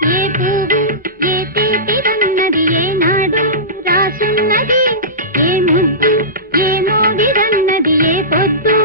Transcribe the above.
ఏ పువ్వు ఏ తీపిదన్నది ఏనాడు రాసున్నది ఏ ముద్దు ఏ మోగిదన్నది ఏ పొద్దు